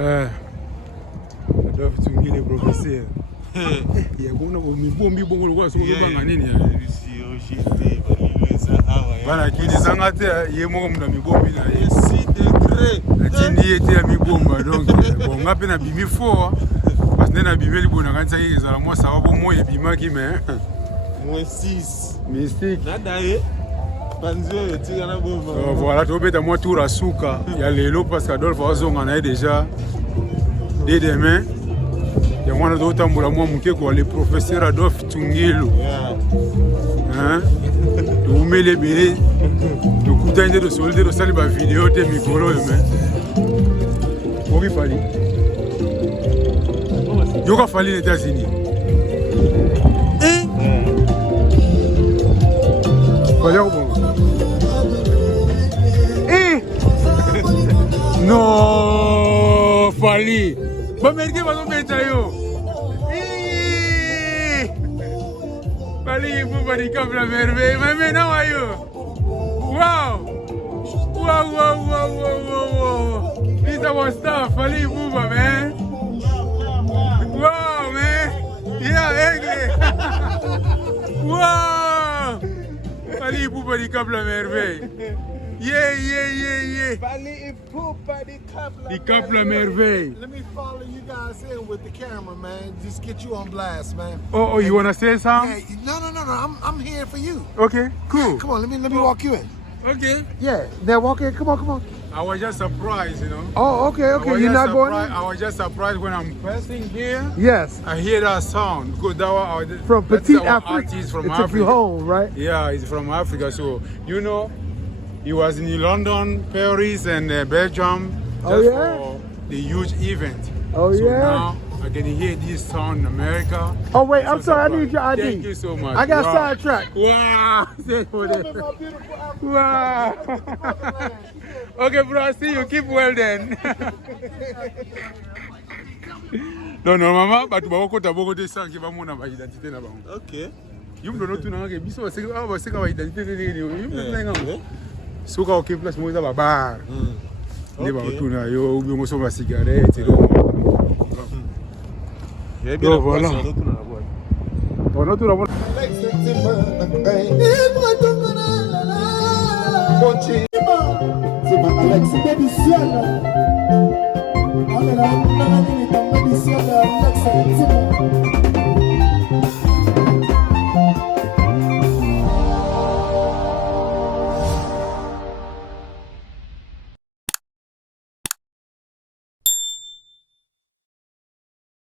Ouais. Adolphe Tungile professeur. Il y a beaucoup de mibombi bongo le quoi sur le banc nini ya. Bana kini sangate ye moko mna mibombi na ye 6 degrés. Atini était ya mibomba donc bon ngapi na bimi fort parce que na bimeli bona kanisa ki ezala moi ça va pour moi et bimaki mais -6 mystique. Nada ye. Voilà, tu peux moi tout rasuka. Il y a les lots parce qu'Adolphe Azonga na déjà dès demain. Il y a un autre tambour moi mukeko le professeur Adolphe Tungilo. Hein? Tu mets les bébés. Tu coûtes de solder de salle ba vidéo de micro mais. Où il fallait? Yoga fallait les États-Unis. Non, Fally. Bon, mais qui va nous mettre yo? Fally Ipupa di Cap la merveille. Mais maintenant, ayo. Wow. Wow. This is our star, Fally Ipupa, man. Wow, man. Yeah, English. Wow. Fally Ipupa di Cap la merveille. Yeah. Fally Ipupa di Cap la merveille. Let me follow you guys in with the camera, man. Just get you on blast, man. Oh, you wanna say something? Yeah, no. I'm here for you. Okay, cool. Come on, let me walk you in. Okay. Yeah, now walk in. Come on. I was just surprised, you know. Oh, okay. You're not going in? I was just surprised when I'm passing here. Yes. I hear that sound because that was from Petite Africa. Artist from it Africa. Took you home, right? Yeah, he's from Africa. So you know, he was in London, Paris, and Belgium just for the huge event. Oh so yeah. Now I can hear this sound in America. Oh wait, I'm sorry. I need your ID. Thank you so much. I got sidetracked. Wow. Wow. Okay, bro. I see you. Keep well then. Non, maman, bah tu vas encore beaucoup de sang qui va mon identité là-bas. Ok. You don't know to know que biso va se ka identité de yo. You don't know. So ka ok place mo za ba bar. Ne ba tu na yo ubi mo so ba cigarette lo. Ya bien voilà. Bon, tu la bonne. C'est ma Alex, baby, ciel.